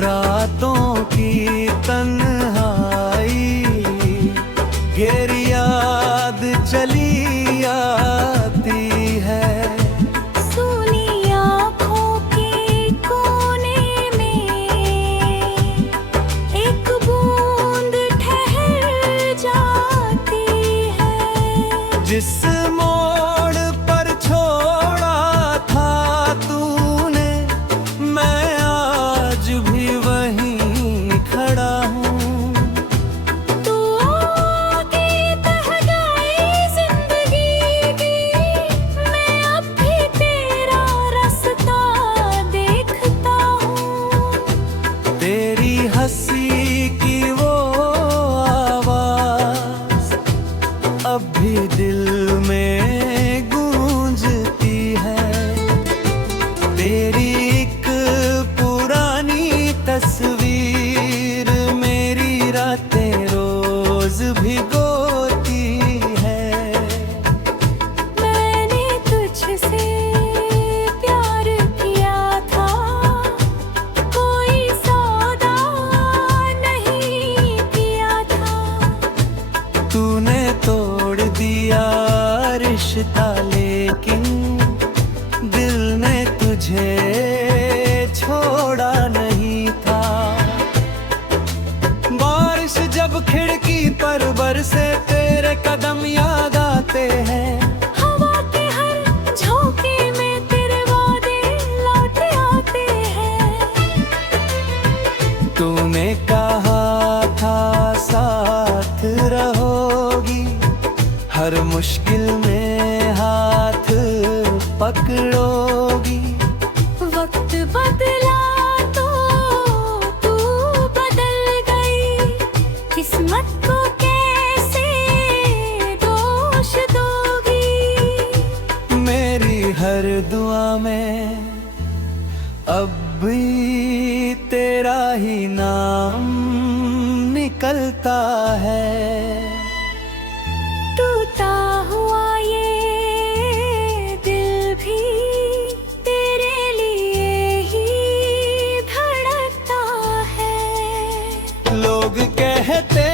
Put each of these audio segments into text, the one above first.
रातों की तन्हाई, गहरी याद चली आती है। सुनी आँखों के कोने में एक बूंद ठहर जाती है। जिस मोड़ पर छोड़ा था तूने, मैं आज भी वहीं खड़ा हूँ। तू आगे बह गई जिंदगी की, मैं अब भी तेरा रास्ता देखता हूँ। तेरी हंसी की वो आवाज अब भी दिल में गूंजती है। तेरी एक पुरानी तस्वीर मेरी रातें रोज भिगोती है। मैंने तुझसे प्यार किया था, कोई सौदा नहीं किया था। तूने तोड़ दिया रिश्ता, लेकिन दिल ने तुझे छोड़ा नहीं था। बारिश जब खिड़की पर बरसे, तेरे कदम याद आते हैं। हवा के हर झोंके में तेरे वादे लौट आते हैं। तूने कहा था साथ रहोगी, हर मुश्किल में हाथ पकड़ोगी। वक्त बदला तो तू बदल गई, किस्मत को कैसे दोष दोगी। मेरी हर दुआ में अब भी तेरा ही नाम निकलता है। टूटा हुआ ये दिल भी तेरे लिए ही धड़कता है। लोग कहते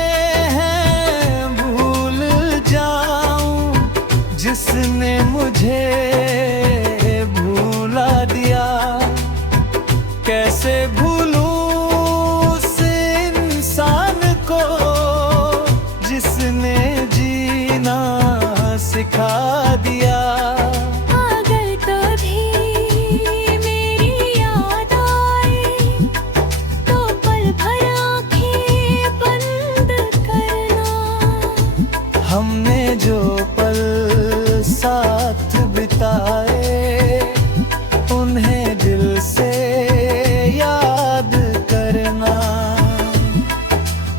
हैं भूल जाऊं जिसने मुझे भूला दिया। कैसे भूलूं उस इंसान को जिसने जीना सिखा दिया। अगर कभी मेरी याद आए तो पल भर आंखें बंद करना। हमने जो पल साथ बिताए, उन्हें दिल से याद करना।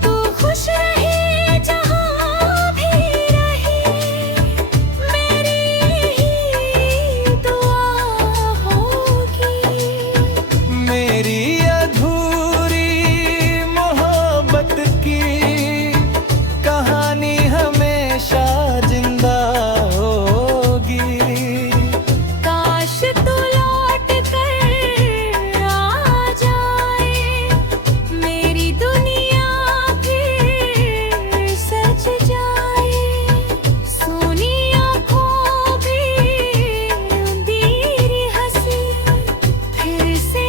तू खुश रहे जहाँ भी रहे, मेरी ही दुआ होगी। मेरी अधूरी मोहब्बत की कहानी हमेशा जिंदा होगी। काश तू लौट कर आ जाए, मेरी दुनिया फिर सज जाए। सोनी आँखों भी अंधेरी हंसी फिर से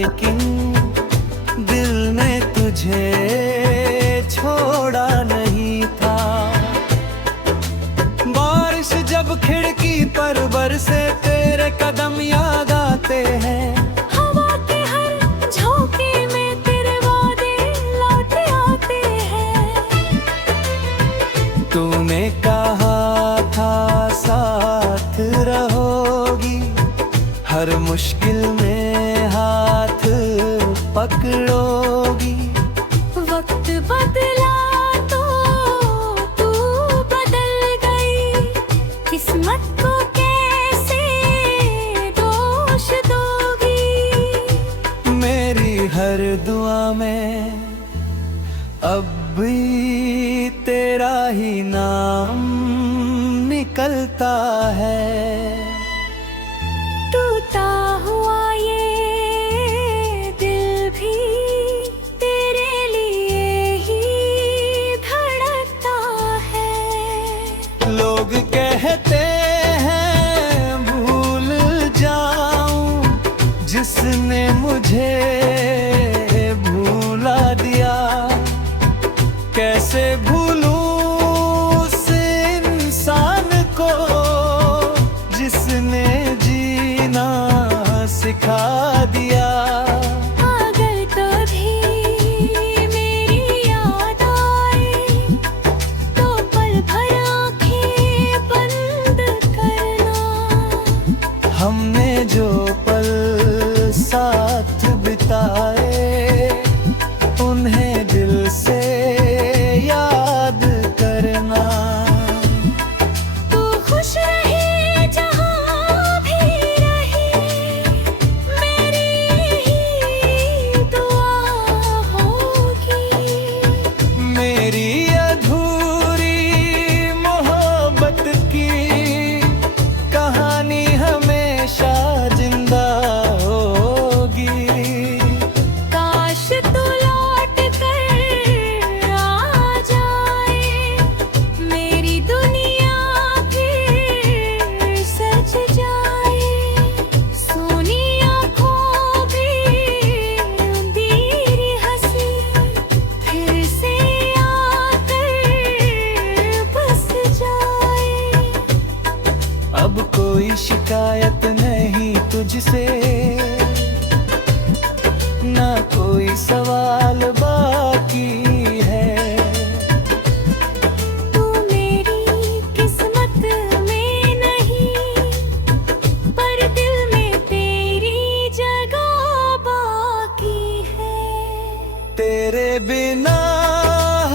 लेकिन दिल ने तुझे छोड़ा नहीं था। बारिश जब खिड़की पर बरसे तेरे कदम याद आते हैं। हवा के हर झोंके में तेरे वादे लौट आते हैं। तूने कहा था साथ रहोगी, हर मुश्किल में हाथ पकड़ोगी। वक्त बदला तो तू बदल गई, किस्मत को कैसे दोष दोगी। मेरी हर दुआ में अब भी तेरा ही नाम निकलता है। टूटा हुआ ये दिल भी तेरे लिए ही धड़कता है। लोग कहते हैं भूल जाऊं जिसने मुझे भूला दिया। कैसे भूलूं उस इंसान को जिसने जीना सिखा दिया। अगर कभी मेरी याद आए तो पल भर आंखें बंद करना। हमने जो पल साथ बिताए उन्हें दिल से याद करना। तू खुश रहे जहाँ भी रहे, मेरी ही दुआ होगी। मेरी अधूरी मोहब्बत की कहानी हमेशा जिंदा होगी। काश तू लौट कर आ जाए, मेरी दुनिया फिर सज जाए। सोनी आँखों भी अंधेरी हंसी फिर से आकर बस जाए। अब कोई शिकायत नहीं तुझसे, ना कोई सवाल बाकी है। तू मेरी किस्मत में नहीं, पर दिल में तेरी जगह बाकी है। तेरे बिना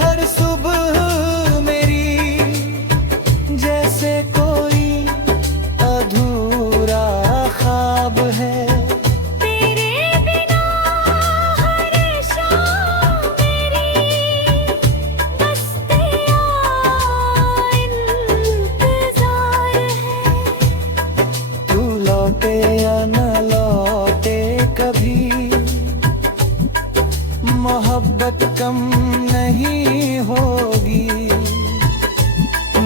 हर सुबह मेरी जैसे कोई अधूरा ख्वाब है। तेरे बिना हर शाम मेरी बस तेरा इंतजार है। तू लौटे या न लौटे कभी मोहब्बत कम नहीं होगी।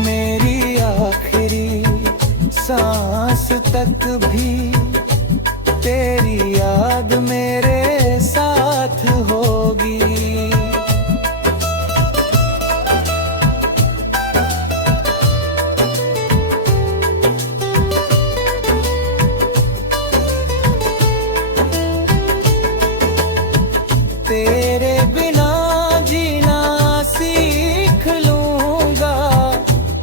मेरी आखिरी सांस तक भी तेरी याद मेरे साथ होगी। तेरे बिना जीना सीख लूंगा,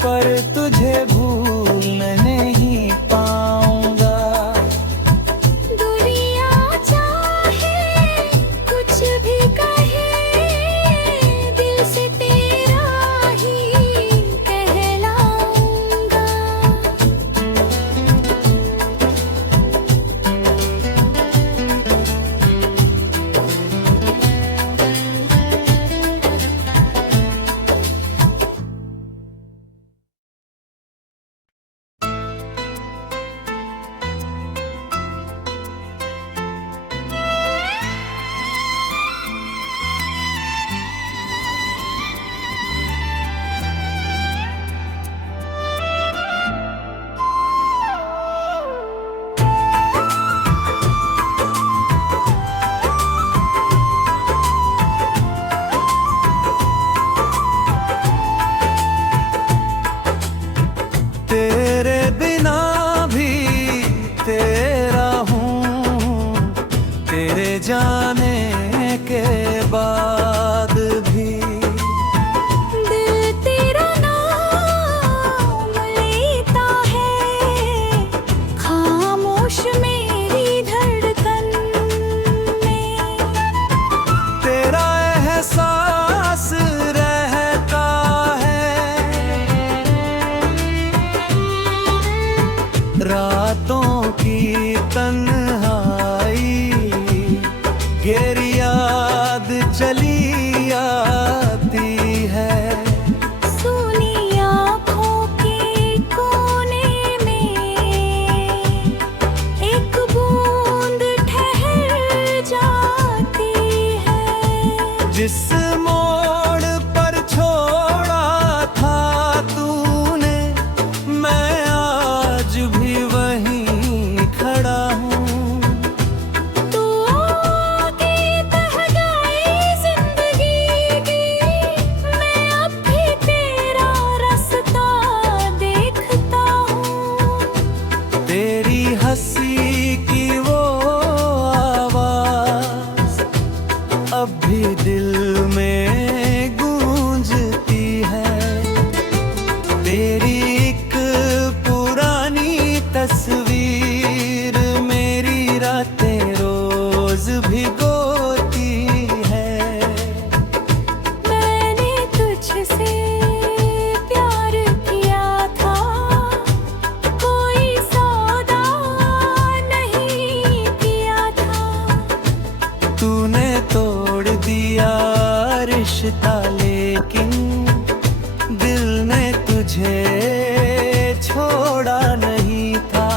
पर तुझे भूल नहीं पाऊंगा। जाने के बाद भी दिल तेरा नाम लेता है, खामोश मेरी धड़कन में। तेरा एहसास रहता है रातों की तन्हाई, गहरी याद चली आती है। सुनी आँखों के कोने में एक बूंद ठहर जाती है। जिस मोड़ पर छोड़ा था तूने, मैं आज भी वहीं खड़ा हूँ। तू आगे बह गई जिंदगी की, मैं अब भी तेरा रास्ता देखता हूँ। तेरी हंसी की वो आवाज अब भी दिल में गूंजती है। तेरी एक पुरानी तस्वीर मेरी रातें रोज भिगोती है। मैंने तुझसे प्यार किया था, कोई सौदा नहीं किया था। तूने तोड़ दिया रिश्ता, लेकिन दिल ने तुझे छोड़ा नहीं था।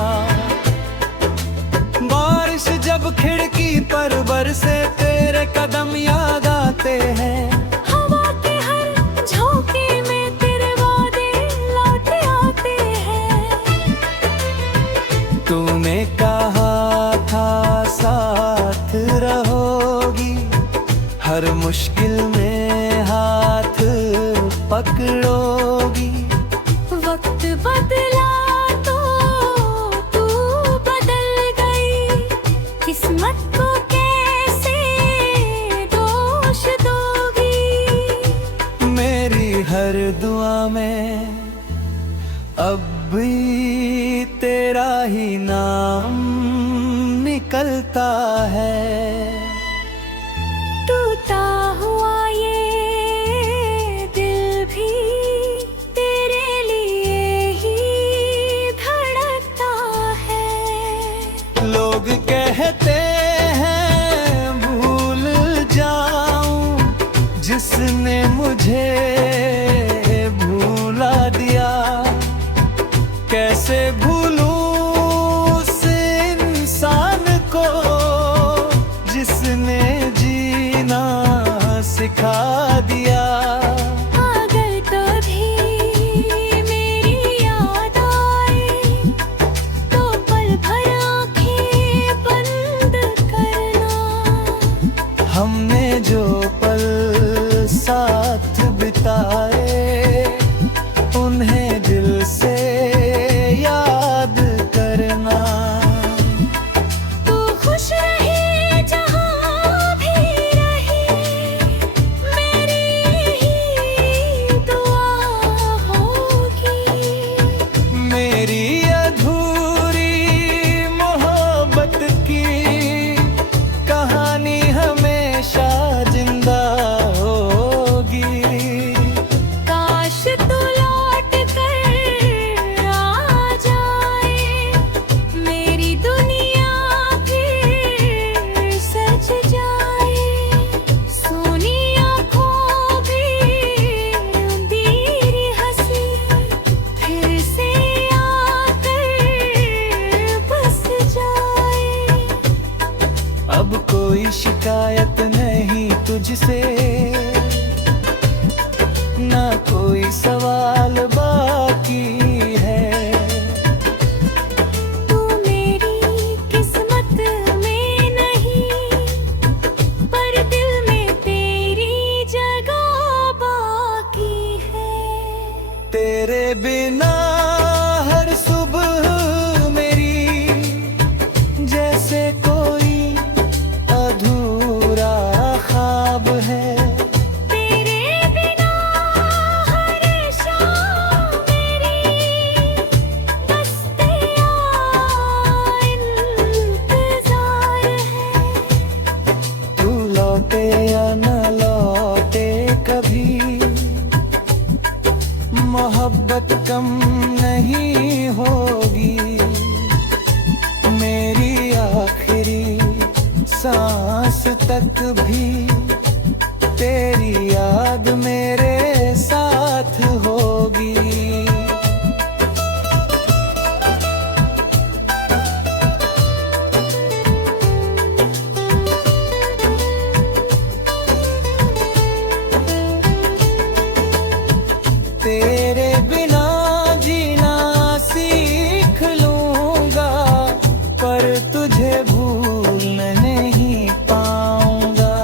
बारिश जब खिड़की पर बरसे, तेरे कदम याद आते हैं। हवा के हर झोंके में तेरे वादे लौट आते हैं। तूने कहा था साथ रहोगी, हर मुश्किल में हाथ पकड़ोगी। वक्त बदला तो तू बदल गई, किस्मत को कैसे दोष दोगी। मेरी हर दुआ में अब भी तेरा ही नाम निकलता है। टूटा हुआ ये दिल भी तेरे लिए ही धड़कता है। लोग कहते हैं भूल जाऊं, जिसने मुझे भूला दिया। कैसे भूलूं उस इंसान को जिसने जीना सिखा दिया। अगर कभी मेरी याद आए तो पल भर आंखें बंद करना। हमने जो पल साथ बिताए, उन्हें दिल से याद करना। तू खुश रहे जहाँ भी रहे, मेरी ही दुआ होगी। मेरी अधूरी मोहब्बत की कहानी हमेशा जिंदा होगी। काश तू लौट कर आ जाए, मेरी दुनिया फिर सज जाए। सोनी आँखों भी अंधेरी हंसी फिर से आकर बस जाए। अब कोई शिकायत नहीं तुझसे, ना कोई सवाल बाकी है। तू मेरी किस्मत में नहीं, पर दिल में तेरी जगह बाकी है। तेरे बिना हर सुबह मेरी जैसे कोई अधूरी लौटे या न लौटे कभी, मोहब्बत कम नहीं होगी। मेरी आखिरी सांस तक भी तेरी याद मेरे साथ होगी। तेरे बिना जीना सीख लूंगा, पर तुझे भूल नहीं पाऊंगा।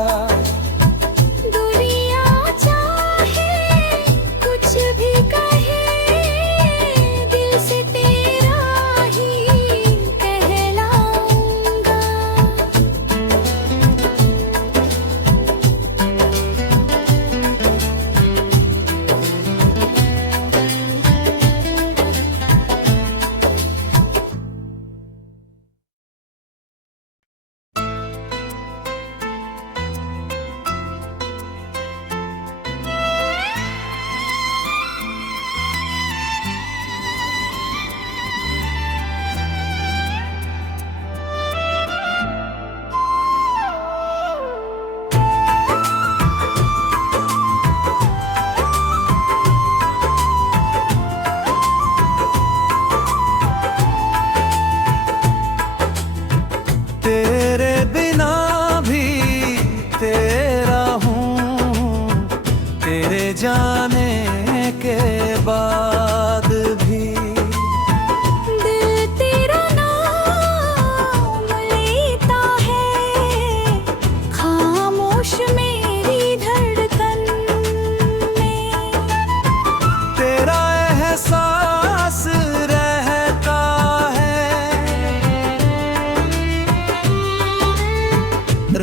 दुनिया चाहे कुछ भी कहे, दिल से तेरा ही कहलाऊंगा। तेरे बिना भी तेरा हूँ, तेरे जाने के बाद भी। दिल तेरा नाम लेता है, खामोश मेरी धड़कन में। तेरा एहसास रहता है,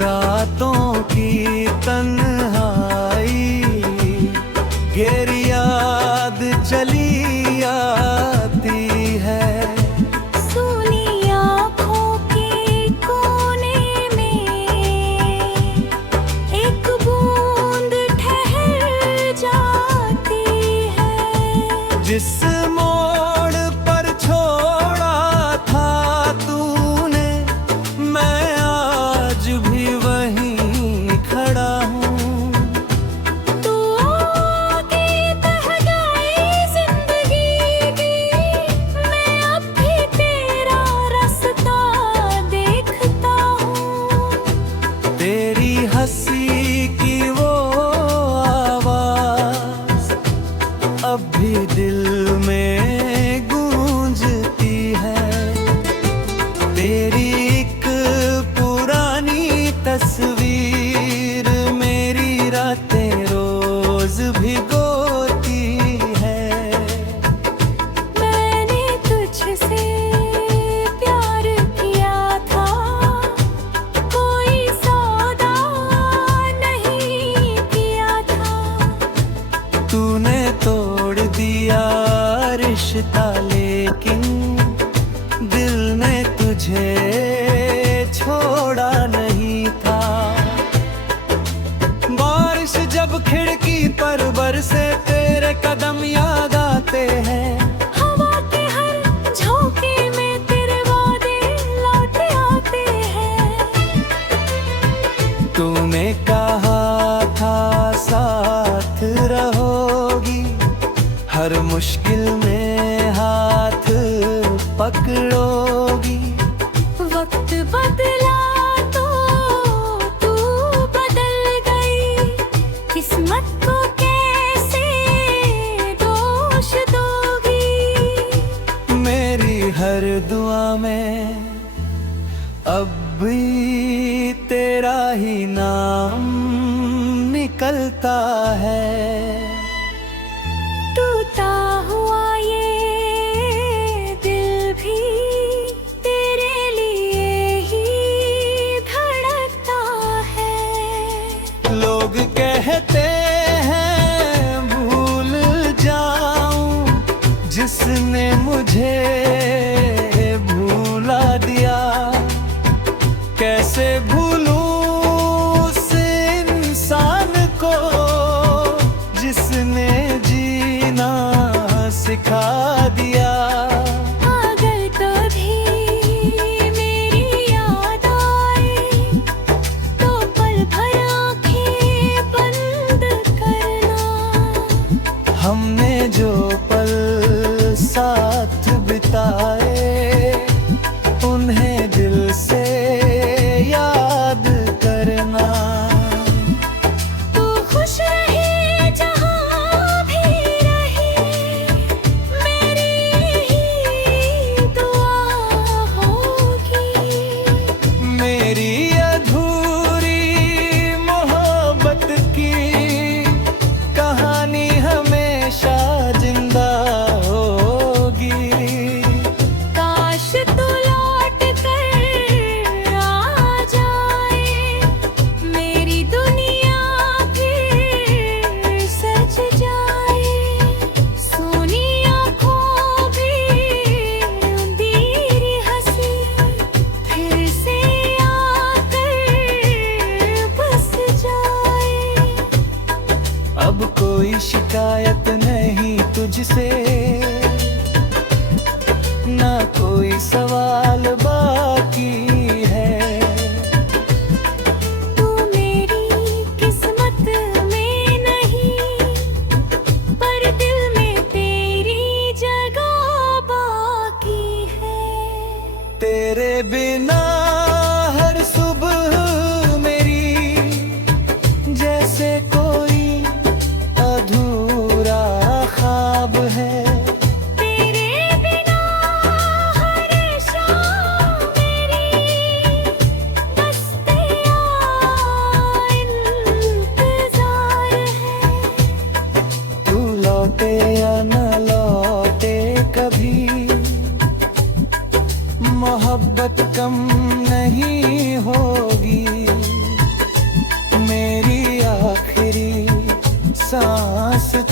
रातों की तन्हाई, गहरी याद चली आती है। सुनी आँखों के कोने में एक बूंद ठहर जाती है। जिस मोड़ पर छोड़ा था तूने, मैं आज भी वहीं खड़ा हूँ। तू आगे बह गई जिंदगी की, मैं अब भी तेरा रास्ता देखता हूँ। तेरी हंसी की वो आवाज अब भी दिल में गूंजती है। तेरी एक पुरानी तस्वीर मेरी रातें रोज भिगोती है। मैंने तुझसे प्यार किया था, कोई सौदा नहीं किया था। तूने तोड़ दिया रिश्ता, लेकिन दिल ने तुझे छोड़ा नहीं था। बारिश जब खिड़की पर बरसे, तेरे कदम याद आते हैं। हवा के हर झोंके में तेरे वादे लौट आते हैं। तूने कहा था साथ रहोगी, हर मुश्किल में हाथ पकड़ोगी। वक्त बदला तो तू बदल गई, किस्मत को कैसे दोष दोगी। मेरी हर दुआ में अब भी तेरा ही नाम निकलता है। टूटा हुआ ये दिल भी तेरे लिए ही धड़कता है। लोग कहते हैं भूल जाऊं, जिसने मुझे भूला दिया। कैसे भूलूं उसे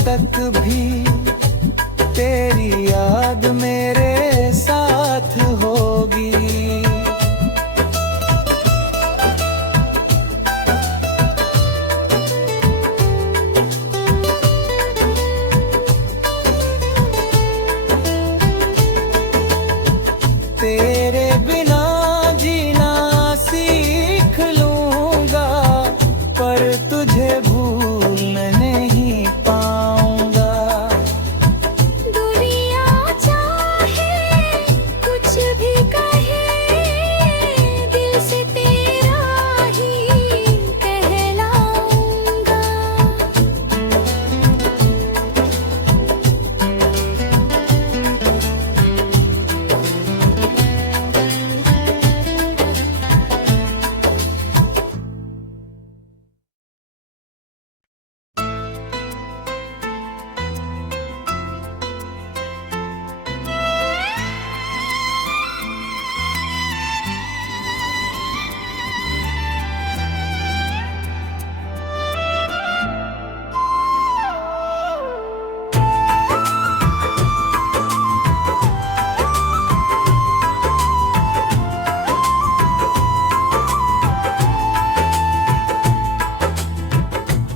तक भी तेरी याद मेरे साथ होगी। तेरे बिना जीना सीख लूंगा, पर तुझे भूल नहीं पाऊंगा। दुनिया चाहे कुछ भी कहे, दिल से तेरा ही कहलाऊंगा।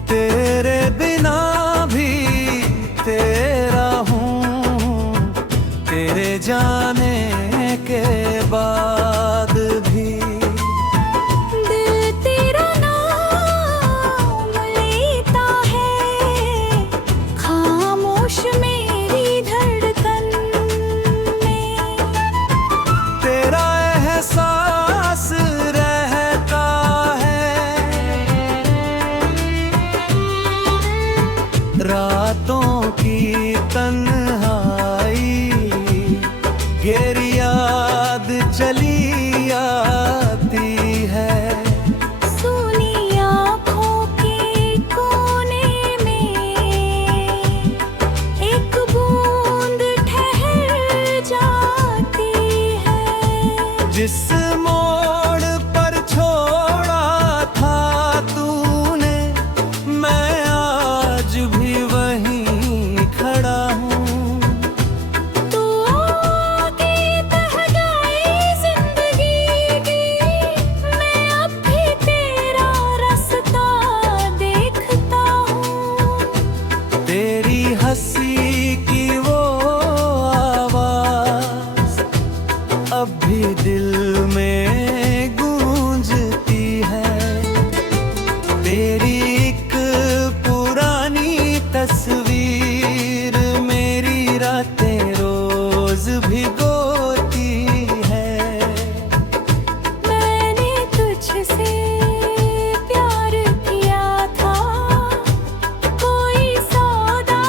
तेरे बिना भी तेरा हूँ, तेरे जाने के बाद भी। दिल तेरा नाम लेता है, खामोश मेरी धड़कन में। तेरा एहसास रहता है, रातों की तन्हाई, गहरी याद चली आती है। सुनी आँखों के कोने में एक बूंद ठहर जाती है। जिस मोड़ पर छोड़ा था तूने, मैं आज भी वहीं खड़ा हूँ। तू आगे बह गई जिंदगी की, मैं अब भी तेरा रास्ता देखता हूँ। तेरी हंसी की वो आवाज अब भी दिल में गूंजती है। तेरी एक पुरानी तस्वीर मेरी रातें रोज भिगोती है। मैंने तुझसे प्यार किया था, कोई सौदा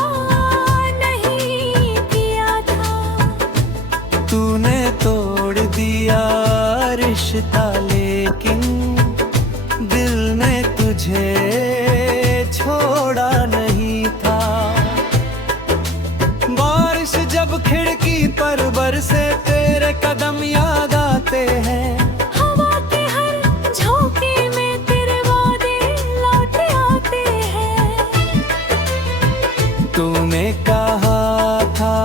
नहीं किया था। तूने तोड़ दिया रिश्ता, लेकिन दिल ने तुझे छोड़ा नहीं था। बारिश जब खिड़की पर बरसे, तेरे कदम याद आते हैं। हवा के हर झोंके में तेरे वादे लौट आते हैं। तूने कहा था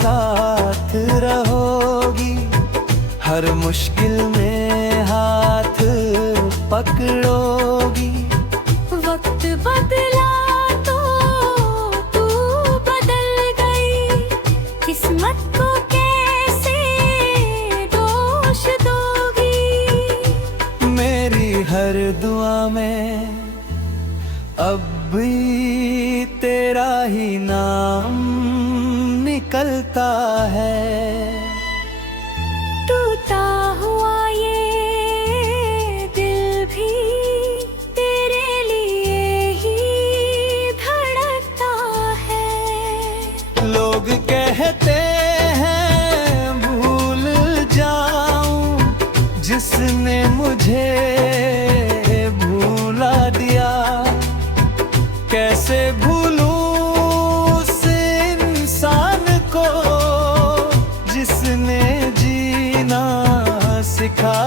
साथ रहोगी, हर मुश्किल में हाथ पकड़ोगी। वक्त बदला तो तू बदल गई, किस्मत को कैसे दोष दोगी। मेरी हर दुआ में अब भी तेरा ही नाम निकलता है। टूटा हुआ ये दिल भी तेरे लिए ही धड़कता है। लोग कहते हैं भूल जाऊं, जिसने मुझे भूला दिया। कैसे भूलूं उस इंसान को जिसने जीना सिखा